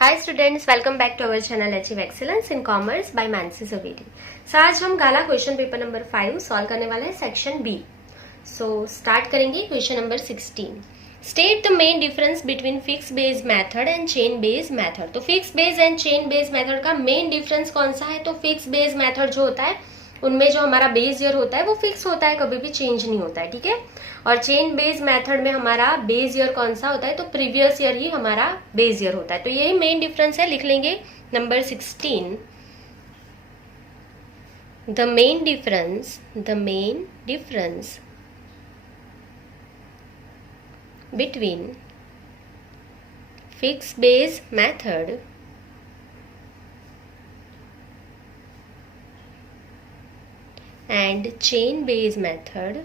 Hi students, welcome back to our channel achieve excellence in commerce by Mansi Javeri. So आज हम Gala question paper number 5 solve करने वाले हैं section B. So start करेंगे question number 16। State the main difference between fixed base method and chain base method. तो फिक्स बेस एंड चेन बेस मेथड का मेन डिफरेंस कौन सा है? तो फिक्स बेस मेथड जो होता है उनमें जो हमारा बेस ईयर होता है वो फिक्स होता है, कभी भी चेंज नहीं होता है, ठीक है। और चेन बेस मेथड में हमारा बेस ईयर कौन सा होता है? तो प्रीवियस ईयर ही हमारा बेस ईयर होता है। तो यही मेन डिफरेंस है, लिख लेंगे number 16। The main difference between fixed base method and chain based method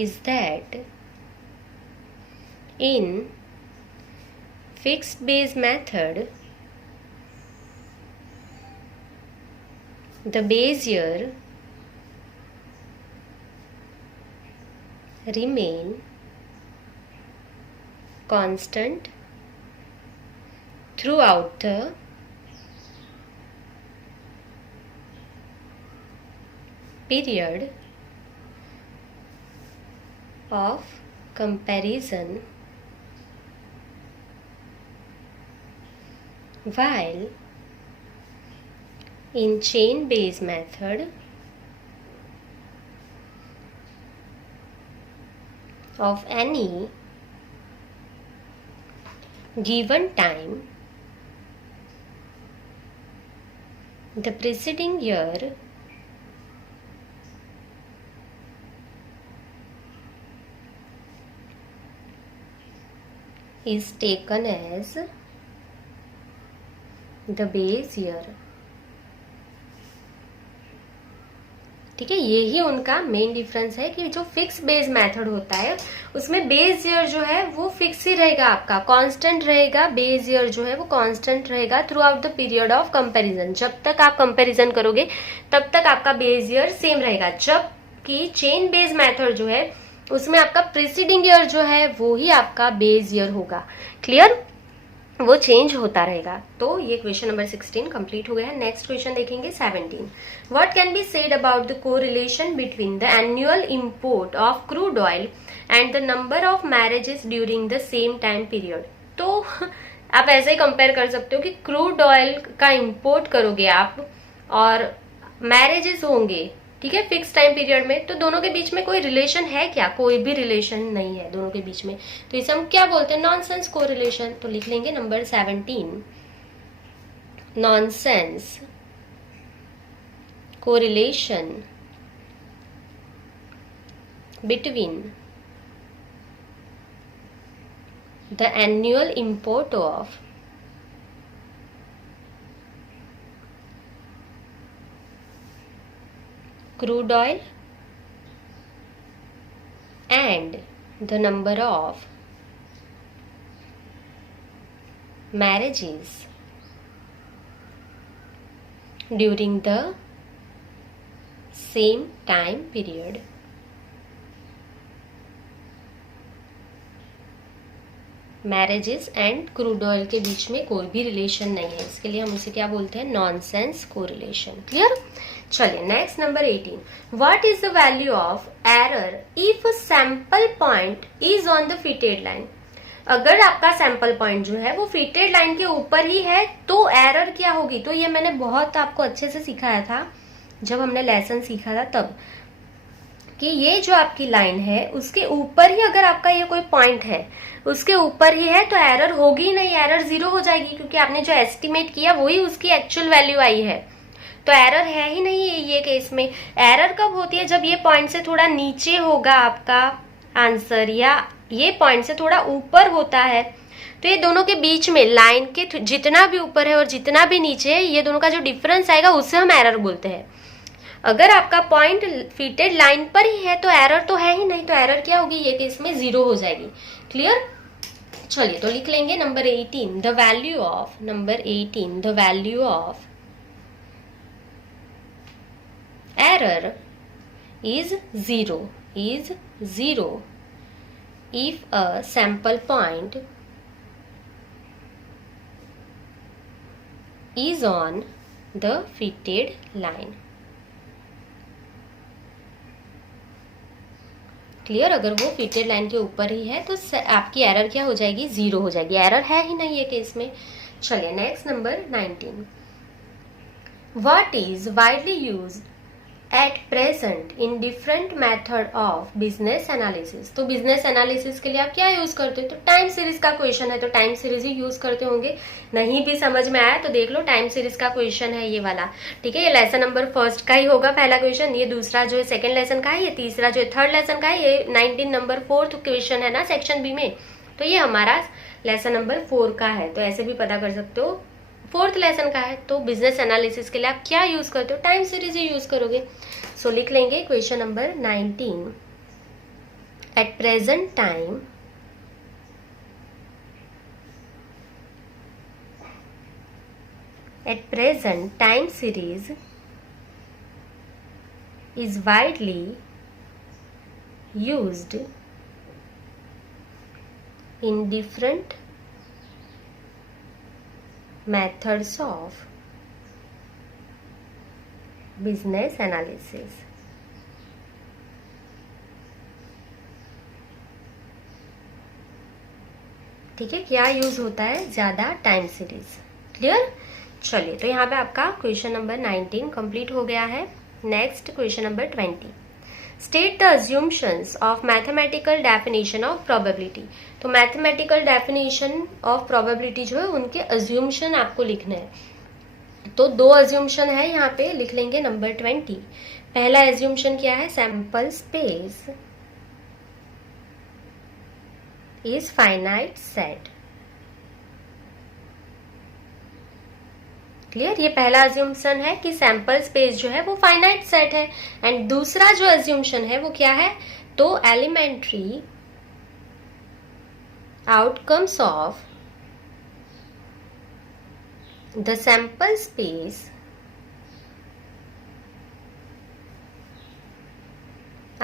is that in fixed base method the base year remain constant throughout the period of comparison, while in chain based method of any given time the preceding year is taken as the base year। ठीक है, यही उनका main difference है कि जो fix base method होता है उसमें बेस ईयर जो है वो फिक्स ही रहेगा, आपका कांस्टेंट रहेगा। बेस ईयर जो है वो कांस्टेंट रहेगा through out the period of comparison. जब तक आप कंपैरिजन करोगे तब तक आपका बेस ईयर सेम रहेगा। जबकि चेन बेस मेथड जो है उसमें आपका प्रीसीडिंग ईयर जो है वो ही आपका बेस ईयर होगा। क्लियर? वो चेंज होता रहेगा। तो ये क्वेश्चन नंबर 16 कंप्लीट हो गया है। नेक्स्ट क्वेश्चन देखेंगे 17। What can be said about the correlation between the annual import of crude oil and the number of marriages during the same time period. तो आप ऐसे ही कंपेयर कर सकते हो कि क्रूड ऑयल का इंपोर्ट करोगे आप और मैरिजेस होंगे, ठीक है, फिक्स टाइम पीरियड में, तो दोनों के बीच में कोई रिलेशन है क्या? कोई भी रिलेशन नहीं है दोनों के बीच में। तो इसे हम क्या बोलते हैं? Nonsense correlation. तो लिख लेंगे number 17, nonsense correlation between the annual import of crude oil and the number of marriages during the same time period। Marriages and crude oil के बीच में कोई भी रिलेशन नहीं है, इसके लिए हम इसे क्या बोलते हैं? Nonsense correlation. क्लियर? चलिए next number 18। What is the value of error if sample point is on the fitted line. अगर आपका सैंपल पॉइंट जो है वो फिटेड लाइन के ऊपर ही है तो एरर क्या होगी? तो ये मैंने बहुत आपको अच्छे से सिखाया था जब हमने लेसन सीखा था तब, कि ये जो आपकी लाइन है उसके ऊपर ही अगर आपका ये कोई पॉइंट है उसके ऊपर ही है तो एरर होगी ही नहीं, एरर 0 हो जाएगी, क्योंकि आपने जो एस्टिमेट किया वही उसकी एक्चुअल वैल्यू आई है। तो एरर है ही नहीं ये केस में। एरर कब होती है? जब ये पॉइंट से थोड़ा नीचे होगा आपका आंसर, या ये पॉइंट से थोड़ा ऊपर होता है। तो ये दोनों के बीच में लाइन के जितना भी ऊपर है और जितना भी नीचे है, ये दोनों का जो डिफरेंस आएगा उससे हम एरर बोलते हैं। अगर आपका पॉइंट फिटेड लाइन पर ही है तो एरर तो है ही नहीं, तो एरर क्या होगी? ये केस में 0 हो जाएगी। क्लियर? चलिए तो लिख लेंगे number 18, the value of, number 18, the value of error is 0, if a sample point is on the fitted line. Clear? अगर वो फिटेड लाइन के ऊपर ही है तो आपकी एरर क्या हो जाएगी? 0 हो जाएगी। एरर है ही नहीं ये केस में। चलिए next number 19, what is widely used at present in different method of business analysis. तो बिजनेस एनालिसिस के लिए आप क्या यूज करते हो? तो टाइम सीरीज का क्वेश्चन है तो टाइम सीरीज ही यूज करते होंगे। नहीं भी समझ में आया तो देख लो, टाइम सीरीज का क्वेश्चन है ये वाला, ठीक है। ये लेसन नंबर फर्स्ट का ही होगा पहला क्वेश्चन, ये दूसरा जो है सेकंड लेसन का है, ये तीसरा जो है थर्ड लेसन का है, ये 19 नंबर 4th क्वेश्चन है ना सेक्शन बी में, तो ये हमारा लेसन नंबर 4 का है। तो ऐसे भी पता कर सकते हो 4th लेसन का है। तो बिजनेस एनालिसिस के लिए आप क्या यूज करते हो? टाइम सीरीज ही यूज करोगे। सो लिख लेंगे question number 19, at present time series is widely used in different methods of business analysis. ठीक है, क्या यूज होता है ज्यादा? Time series. क्लियर? चलिए, तो यहाँ पे आपका क्वेश्चन नंबर 19 कंप्लीट हो गया है। Next question number 20, state the assumptions of mathematical definition of probability. तो मैथमेटिकल डेफिनेशन ऑफ प्रोबेबिलिटी जो है उनके अज्यूम्शन आपको लिखने हैं। तो 2 अज्यूम्शन है यहाँ पे, लिख लेंगे नंबर 20। पहला अज्यूम्शन क्या है? Sample space is finite set. Clear? ये पहला अज्यूम्शन है कि सैंपल स्पेस जो है वो फाइनाइट सेट है। एंड दूसरा जो अज्यूम्शन है वो क्या है? तो elementary outcomes of the sample space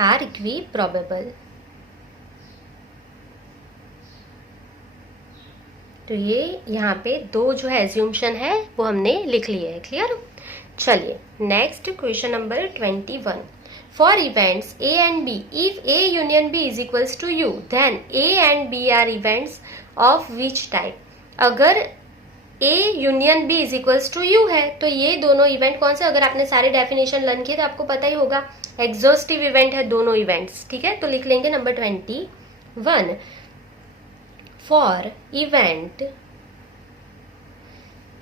are equiprobable. तो ये यहाँ पे 2 जो है एज्यूम्शन है वो हमने लिख लिए है। क्लियर? चलिए next question number 21, for events A and B, if A union B is equals to U, then A and B are events of which type. अगर A union B is equals to U है तो ये दोनों event कौन से? अगर आपने सारे डेफिनेशन लर्न किए तो आपको पता ही होगा, एग्जॉस्टिव इवेंट है दोनों इवेंट्स। ठीक है, तो लिख लेंगे number 21, for event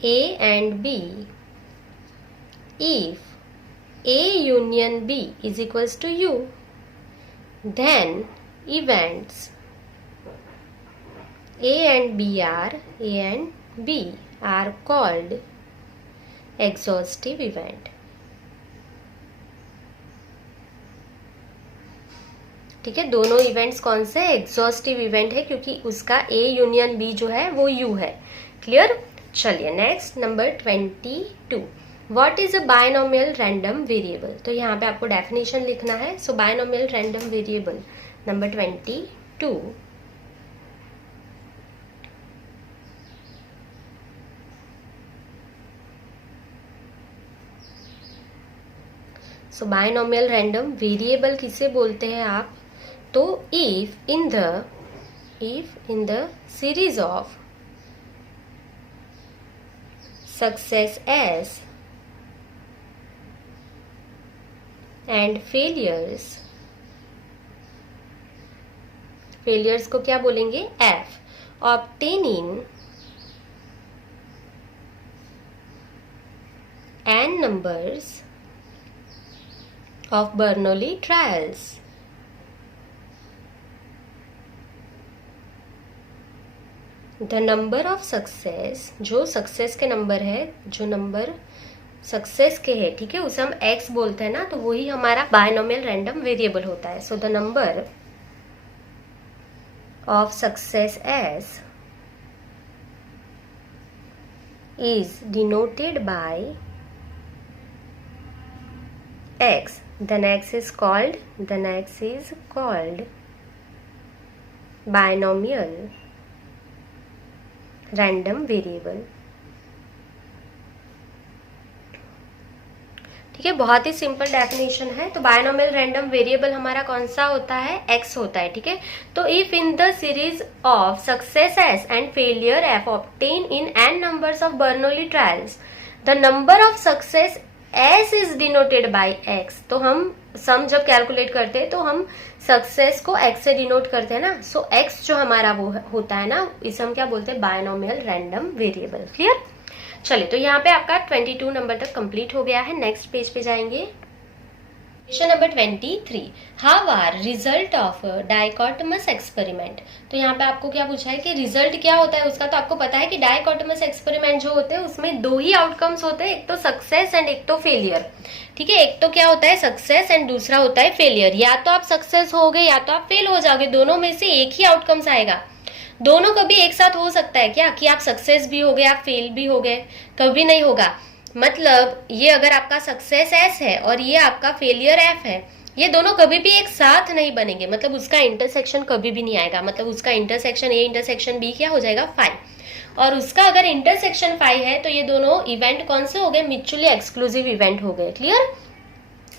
A and B, if A union B is equals to U, then events A and B are called exhaustive event. ठीक है, दोनों इवेंट्स कौन से? एग्जॉस्टिव इवेंट है क्योंकि उसका ए यूनियन बी जो है वो यू है। क्लियर? चलिए next number 22, what is a binomial random variable. तो यहाँ पे आपको डेफिनेशन लिखना है। सो बायनोमियल रैंडम वेरिएबल नंबर 22, सो बायनोमियल रैंडम वेरिएबल किसे बोलते हैं आप? तो if in the series of success S and failures को क्या बोलेंगे? F, obtaining n numbers of Bernoulli trials, the number of success, जो सक्सेस के नंबर है, जो नंबर सक्सेस के है, ठीक है, उसे हम एक्स बोलते हैं ना, तो वही हमारा बायनोमियल रैंडम वेरिएबल होता है। So the number of success S is denoted by x, then x is called binomial random variable. ठीक है, बहुत ही सिंपल डेफिनेशन है। तो बायनोमियल रैंडम वेरिएबल हमारा कौन सा होता है, एक्स होता है। ठीक है, तो if in the series of success S and failure F obtain in an numbers of Bernoulli trials the number of success S is denoted by x. तो हम सम जब कैलकुलेट करते हैं तो हम सक्सेस को एक्स से डिनोट करते हैं ना, सो एक्स जो हमारा वो होता है ना, इसे हम क्या बोलते हैं, बायनोमियल रैंडम वेरिएबल। क्लियर। चलिए, तो यहाँ पे आपका 22 नंबर तक कंप्लीट हो गया है। नेक्स्ट पेज पे जाएंगे। Question number 23, how are result of dichotomous experiment. तो यहाँ पे आपको क्या पूछा है कि रिजल्ट क्या होता है उसका। तो आपको पता है कि डाइकोटमस एक्सपेरिमेंट जो होते हैं उसमें दो ही आउटकम्स होते हैं, एक तो सक्सेस एंड एक तो फेलियर। ठीक है, एक तो क्या होता है सक्सेस एंड दूसरा होता है फेलियर। या तो आप सक्सेस हो गए या तो आप फेल हो जाओगे, दोनों में से एक ही आउटकम्स आएगा। दोनों कभी एक साथ हो सकता है क्या कि आप सक्सेस भी हो गए आप फेल भी हो गए, कभी नहीं होगा। मतलब ये अगर आपका सक्सेस एस है और ये आपका फेलियर एफ है, ये दोनों कभी भी एक साथ नहीं बनेंगे, मतलब उसका इंटरसेक्शन कभी भी नहीं आएगा। मतलब उसका इंटरसेक्शन ए इंटरसेक्शन बी क्या हो जाएगा, फाई। और उसका अगर इंटरसेक्शन फाई है तो ये दोनों इवेंट कौन से हो गए, म्यूचुअली एक्सक्लूसिव इवेंट हो गए। क्लियर।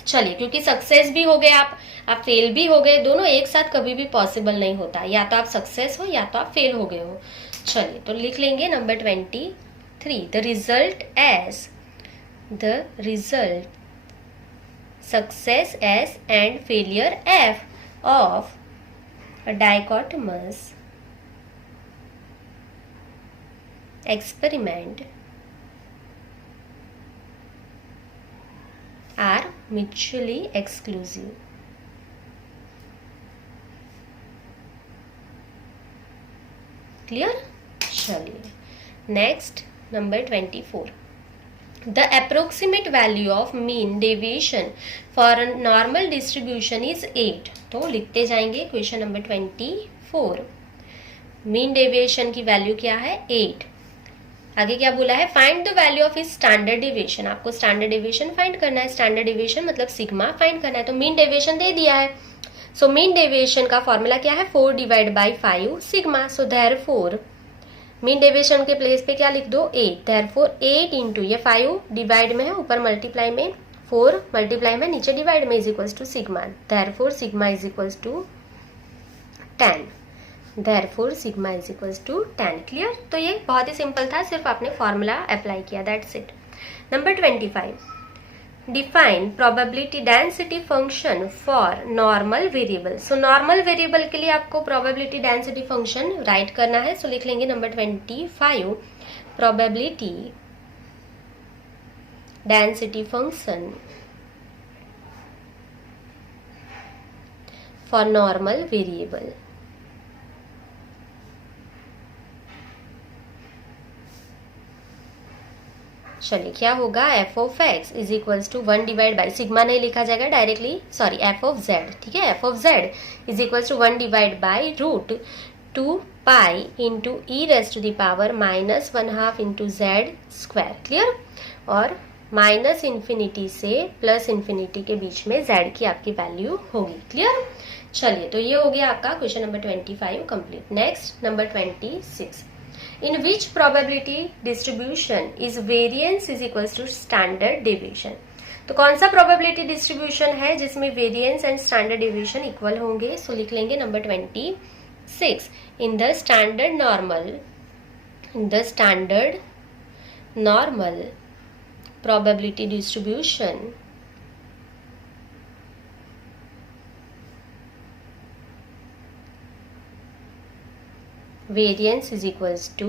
चलिए, क्योंकि सक्सेस भी हो गए आप फेल भी हो गए, दोनों एक साथ कभी भी पॉसिबल नहीं होता, या तो आप सक्सेस हो या तो आप फेल हो गए हो। चलिए, तो लिख लेंगे number 23, the result success S and failure F of a dichotomous experiment are mutually exclusive. Clear? चलिए, next number 24, the approximate value of mean deviation for a normal distribution is 8। तो लिखते जाएंगे क्वेश्चन नंबर 24, मीन डेविएशन की value क्या है, 8। आगे क्या बोला है, find the value of is standard deviation. आपको स्टैंडर्ड डेविएशन फाइंड करना है, स्टैंडर्ड डेविएशन मतलब सिग्मा फाइंड करना है। तो मीन डेविएशन दे दिया है, सो मीन डेविएशन का फॉर्मूला क्या है, 4 divide by 5 sigma. So therefore mean deviation के प्लेस पे क्या लिख दो, 8। देयरफॉर 8 इंटू ये 5 डिवाइड में है, ऊपर मल्टीप्लाई में, 4 मल्टीप्लाई में, नीचे डिवाइड में, is equals to sigma. Therefore sigma is equals to 10। Therefore sigma is equals to 10। Clear. तो ये बहुत ही सिंपल था, सिर्फ आपने फॉर्मूला अप्लाई किया, that's it. Number 25, define probability density function for normal variable. So normal variable के लिए आपको प्रोबेबिलिटी डेंसिटी फंक्शन राइट करना है। सो लिख लेंगे number 25, probability density function for normal variable. चलिए, क्या होगा, F of X is equals to 1 divide by, sigma नहीं लिखा जाएगा directly, sorry, F of Z. ठीक है, F of Z is equals to 1 divide by root 2 pi into E raise to the power -1/2 into Z square. Clear. और minus infinity से plus infinity के बीच में जेड की आपकी वैल्यू होगी। क्लियर। चलिए, तो ये हो गया आपका question number 25 complete. Next number 26, in which probability distribution is variance is equals to standard deviation। तो कौन सा probability distribution है जिसमें variance and standard deviation equal होंगे। सो लिख लेंगे number 26, in the standard normal probability distribution variance is equals to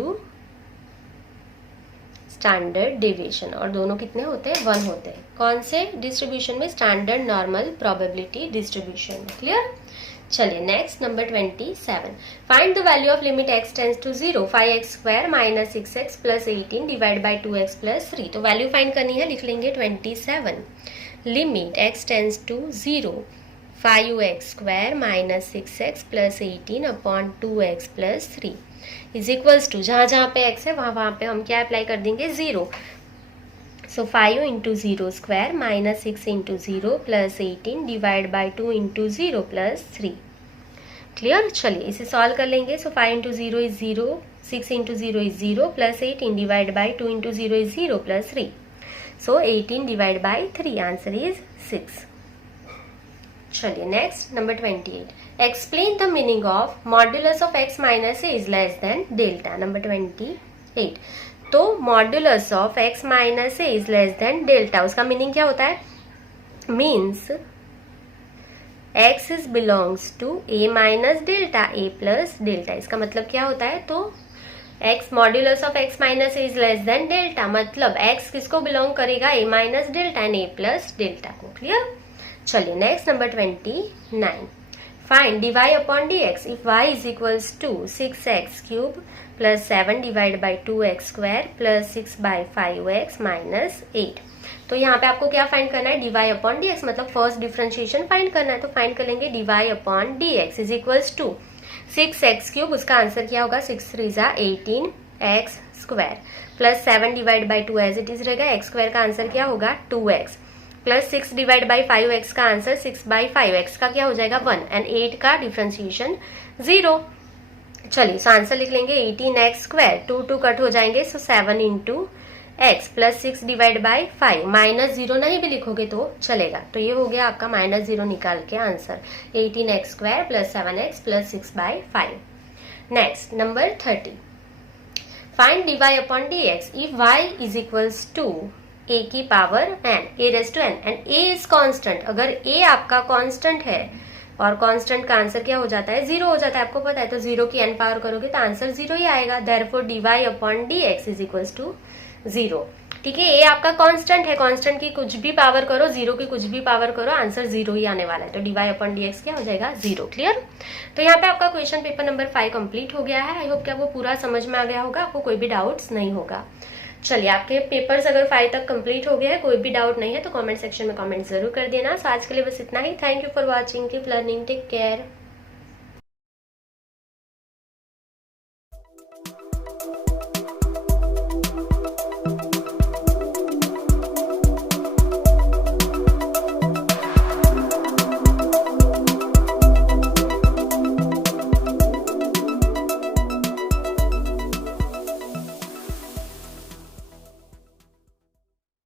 standard deviation. और दोनों कितने होते हैं, 1 होते हैं। कौन से डिस्ट्रीब्यूशन में, standard normal probability distribution. Clear. चलिए, next number 27, find the value of limit x tends to 0 5x² - 6x + 18 divide by 2x + 3। तो वैल्यू फाइंड करनी है, लिख लेंगे 27, limit x tends to 0 5x² - 6x + 18 upon 2x + 3 is equals to, जहाँ जहाँ पे x है वहाँ पे हम क्या अप्लाई कर देंगे, 0। सो 5 into 0 square -6 into 0 + 18 divide by 2 into 0 + 3। Clear. चलिए इसे सॉल्व कर लेंगे। सो 5 into 0 is 0, 6 into 0 is 0 plus 18 divide by 2 into 0 is 0 plus 3. So 18 divide by 3, answer is 6. चलिए next number 28. Explain the meaning of modulus of x minus A is less than delta. Number 28. तो modulus of x minus A is less than delta, उसका meaning क्या होता है? Means x is belongs to a minus delta, a plus delta. इसका मतलब क्या होता है? तो x modulus of x minus A is less than delta, मतलब x किसको बिलोंग करेगा? a minus delta and a plus delta को. क्लियर। चलिए next number 29. Find dy upon dx if y is equals to 6x cube plus 7 divide by 2x square plus 6 by 5x minus 8. तो यहाँ पे आपको क्या find करना है? dy upon dx, मतलब फर्स्ट डिफरेंशिएशन फाइंड करना है. तो फाइंड कर लेंगे dy upon dx is equals to 6x cube, उसका आंसर क्या होगा? 6 3 जा 18x square plus 7 divide by 2 as it is रहेगा. x स्क्वायर का आंसर क्या होगा? 2x plus 6 divide by 5x का आंसर 6 बाई 5x का क्या हो जाएगा? 1 एंड 8 का डिफरेंशिएशन 0. चलिए सो आंसर लिख लेंगे 18x स्क्वायर, 2 2 कट हो जाएंगे. सो 7 into x plus 6 divide by 5, minus 0 नहीं भी लिखोगे तो चलेगा. तो ये हो गया आपका माइनस 0 निकाल के answer 18x square plus 7x plus 6 by 5. Next number 30. Find dy upon dx if y is equals to a की power n, a raise to n and a is constant. अगर a आपका constant है और constant का answer क्या हो जाता है? 0 हो जाता है, आपको पता है. तो 0 की n पावर करोगे तो आंसर 0 ही आएगा. Therefore dy upon dx is equals to 0. ठीक है, a आपका कांस्टेंट है, कांस्टेंट की कुछ भी पावर करो, 0 की कुछ भी पावर करो, आंसर 0 ही आने वाला है. तो dy अपॉन dx क्या हो जाएगा? 0. क्लियर। तो यहाँ पे आपका क्वेश्चन पेपर नंबर 5 कंप्लीट हो गया है. आई होप कि आपको पूरा समझ में आ गया होगा, आपको कोई भी डाउट्स नहीं होगा. चलिए आपके पेपर्स अगर 5 तक कंप्लीट हो गया है, कोई भी डाउट नहीं है तो कमेंट सेक्शन में कमेंट जरूर कर देना. सो आज के लिए बस इतना ही. Thank you for watching. Keep learning. Take care.